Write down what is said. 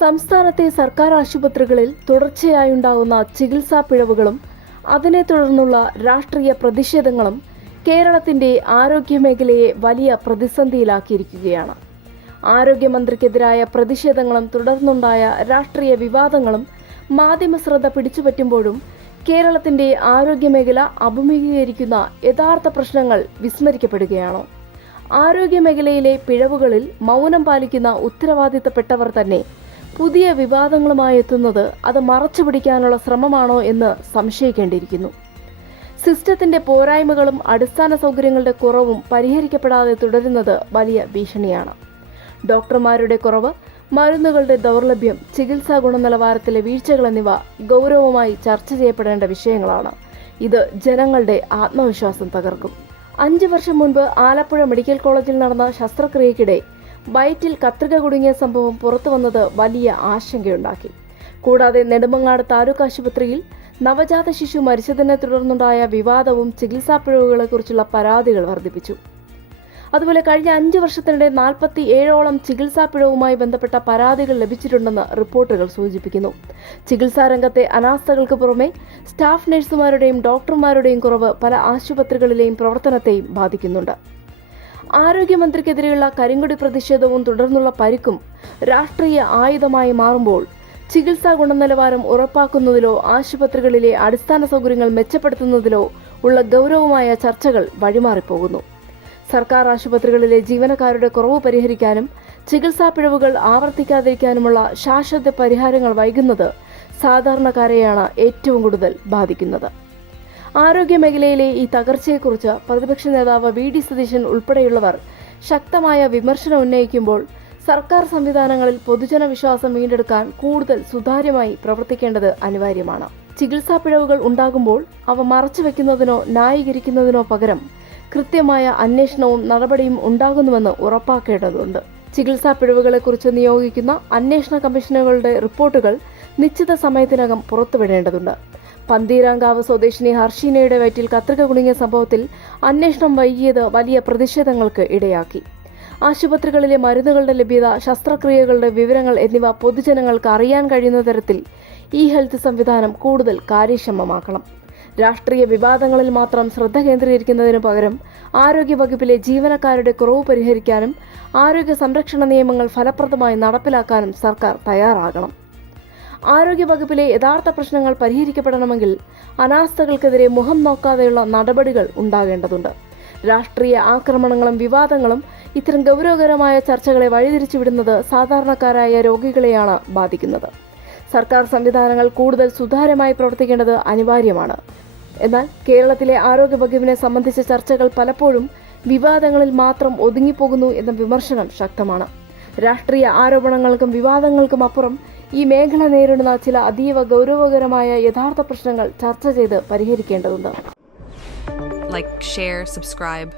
സംസ്ഥാനത്തെ സർക്കാർ ആശുപത്രികളിൽ തുടർച്ചയായുണ്ടാകുന്ന ചികിത്സാ പിഴവുകളും അതിനെ തുടർന്നുള്ള രാഷ്ട്രീയ പ്രതിഷേധങ്ങളും കേരളത്തിന്റെ ആരോഗ്യമേഖലയെ വലിയ പ്രതിസന്ധിയിലാക്കിയിരിക്കുകയാണ്. ആരോഗ്യമന്ത്രിക്കെതിരായ പ്രതിഷേധങ്ങളും തുടർന്നുണ്ടായ രാഷ്ട്രീയ വിവാദങ്ങളും മാധ്യമശ്രദ്ധ പിടിച്ചുപറ്റുമ്പോഴും കേരളത്തിന്റെ ആരോഗ്യമേഖല അഭിമുഖീകരിക്കുന്ന യഥാർത്ഥ പ്രശ്നങ്ങൾ വിസ്മരിക്കപ്പെടുകയാണോ? ആരോഗ്യമേഖലയിലെ പിഴവുകളിൽ മൗനം പാലിക്കുന്ന ഉത്തരവാദിത്തപ്പെട്ടവർ തന്നെ പുതിയ വിവാദങ്ങളുമായി എത്തുന്നത് അത് മറച്ചുപിടിക്കാനുള്ള ശ്രമമാണോ എന്ന് സംശയിക്കേണ്ടിയിരിക്കുന്നു. സിസ്റ്റത്തിന്റെ പോരായ്മകളും അടിസ്ഥാന സൗകര്യങ്ങളുടെ കുറവും പരിഹരിക്കപ്പെടാതെ തുടരുന്നത് വലിയ ഭീഷണിയാണ്. ഡോക്ടർമാരുടെ കുറവ്, മരുന്നുകളുടെ ദൗർലഭ്യം, ചികിത്സാ ഗുണനിലവാരത്തിലെ വീഴ്ചകൾ എന്നിവ ഗൗരവമായി ചർച്ച ചെയ്യപ്പെടേണ്ട വിഷയങ്ങളാണ്. ഇത് ജനങ്ങളുടെ ആത്മവിശ്വാസം തകർക്കും. 5 വർഷം മുൻപ് ആലപ്പുഴ മെഡിക്കൽ കോളേജിൽ നടന്ന ശസ്ത്രക്രിയയ്ക്കിടെ വയറ്റിൽ കത്രിക കുടുങ്ങിയ സംഭവം പുറത്തുവന്നത് വലിയ ആശങ്കയുണ്ടാക്കി. കൂടാതെ നെടുമങ്ങാട് താലൂക്ക് ആശുപത്രിയിൽ നവജാത ശിശു മരിച്ചതിനെ തുടർന്നുണ്ടായ വിവാദവും ചികിത്സാ പിഴവുകളെക്കുറിച്ചുള്ള പരാതികൾ വർദ്ധിപ്പിച്ചു. അതുപോലെ കഴിഞ്ഞ 5 വർഷത്തിനിടെ 47ഓളം ചികിത്സാ പിഴവുമായി ബന്ധപ്പെട്ട പരാതികൾ ലഭിച്ചിട്ടുണ്ടെന്ന് റിപ്പോർട്ടുകൾ സൂചിപ്പിക്കുന്നു. ചികിത്സാ രംഗത്തെ അനാസ്ഥകൾക്ക് പുറമെ സ്റ്റാഫ് നഴ്സുമാരുടെയും ഡോക്ടർമാരുടെയും കുറവ് പല ആശുപത്രികളിലെയും പ്രവർത്തനത്തെയും ബാധിക്കുന്നുണ്ട്. ആരോഗ്യമന്ത്രിക്കെതിരെയുള്ള കരിങ്കൊടി പ്രതിഷേധവും തുടർന്നുള്ള പരിക്കും രാഷ്ട്രീയ ആയുധമായി മാറുമ്പോൾ ചികിത്സാ ഗുണനിലവാരം ഉറപ്പാക്കുന്നതിലോ ആശുപത്രികളിലെ അടിസ്ഥാന സൗകര്യങ്ങൾ മെച്ചപ്പെടുത്തുന്നതിലോ ഉള്ള ഗൗരവമായ ചർച്ചകൾ വഴിമാറിപ്പോകുന്നു. സർക്കാർ ആശുപത്രികളിലെ ജീവനക്കാരുടെ കുറവ് പരിഹരിക്കാനും ചികിത്സാ പിഴവുകൾ ആവർത്തിക്കാതിരിക്കാനുമുള്ള ശാശ്വത പരിഹാരങ്ങൾ വൈകുന്നത് സാധാരണക്കാരെയാണ് ഏറ്റവും കൂടുതൽ ബാധിക്കുന്നത്. ആരോഗ്യമേഖലയിലെ ഈ തകർച്ചയെക്കുറിച്ച് പ്രതിപക്ഷ നേതാവ് വി ഡി സതീശൻ ഉൾപ്പെടെയുള്ളവർ ശക്തമായ വിമർശനം ഉന്നയിക്കുമ്പോൾ സർക്കാർ സംവിധാനങ്ങളിൽ പൊതുജന വിശ്വാസം വീണ്ടെടുക്കാൻ കൂടുതൽ സുതാര്യമായി പ്രവർത്തിക്കേണ്ടത് അനിവാര്യമാണ്. ചികിത്സാ പിഴവുകൾ ഉണ്ടാകുമ്പോൾ അവ മറച്ചുവെക്കുന്നതിനോ ന്യായീകരിക്കുന്നതിനോ പകരം കൃത്യമായ അന്വേഷണവും നടപടിയും ഉണ്ടാകുന്നുവെന്ന് ഉറപ്പാക്കേണ്ടതുണ്ട്. ചികിത്സാ പിഴവുകളെക്കുറിച്ച് നിയോഗിക്കുന്ന അന്വേഷണ കമ്മീഷനുകളുടെ റിപ്പോർട്ടുകൾ നിശ്ചിത സമയത്തിനകം പുറത്തുവിടേണ്ടതുണ്ട്. പന്തീരാങ്കാവ് സ്വദേശിനി ഹർഷീനയുടെ വയറ്റിൽ കത്രിക കുടുങ്ങിയ സംഭവത്തിൽ അന്വേഷണം വൈകിയത് വലിയ പ്രതിഷേധങ്ങൾക്ക് ഇടയാക്കി. ആശുപത്രികളിലെ മരുന്നുകളുടെ ലഭ്യത, ശസ്ത്രക്രിയകളുടെ വിവരങ്ങൾ എന്നിവ പൊതുജനങ്ങൾക്ക് അറിയാൻ കഴിയുന്ന തരത്തിൽ ഇ ഹെൽത്ത് സംവിധാനം കൂടുതൽ കാര്യക്ഷമമാക്കണം. രാഷ്ട്രീയ വിവാദങ്ങളിൽ മാത്രം ശ്രദ്ധ കേന്ദ്രീകരിക്കുന്നതിനു പകരം ആരോഗ്യവകുപ്പിലെ ജീവനക്കാരുടെ കുറവ് പരിഹരിക്കാനും ആരോഗ്യ സംരക്ഷണ നിയമങ്ങൾ ഫലപ്രദമായി നടപ്പിലാക്കാനും സർക്കാർ തയ്യാറാകണം. ആരോഗ്യവകുപ്പിലെ യഥാർത്ഥ പ്രശ്നങ്ങൾ പരിഹരിക്കപ്പെടണമെങ്കിൽ അനാസ്ഥകൾക്കെതിരെ മുഖം നോക്കാതെയുള്ള നടപടികൾ ഉണ്ടാകേണ്ടതുണ്ട്. രാഷ്ട്രീയ ആക്രമണങ്ങളും വിവാദങ്ങളും ഇത്തരം ഗൗരവകരമായ ചർച്ചകളെ വഴിതിരിച്ചുവിടുന്നത് സാധാരണക്കാരായ രോഗികളെയാണ് ബാധിക്കുന്നത്. സർക്കാർ സംവിധാനങ്ങൾ കൂടുതൽ സുതാര്യമായി പ്രവർത്തിക്കേണ്ടത് അനിവാര്യമാണ്. എന്നാൽ കേരളത്തിലെ ആരോഗ്യവകുപ്പിനെ സംബന്ധിച്ച ചർച്ചകൾ പലപ്പോഴും വിവാദങ്ങളിൽ മാത്രം ഒതുങ്ങിപ്പോകുന്നു എന്ന വിമർശനം ശക്തമാണ്. രാഷ്ട്രീയ ആരോപണങ്ങൾക്കും വിവാദങ്ങൾക്കും അപ്പുറം ഈ മേഖല നേരിടുന്ന ചില അതീവ ഗൗരവകരമായ യഥാർത്ഥ പ്രശ്നങ്ങൾ ചർച്ച ചെയ്ത് പരിഹരിക്കേണ്ടതുണ്ട്. Like, share, subscribe.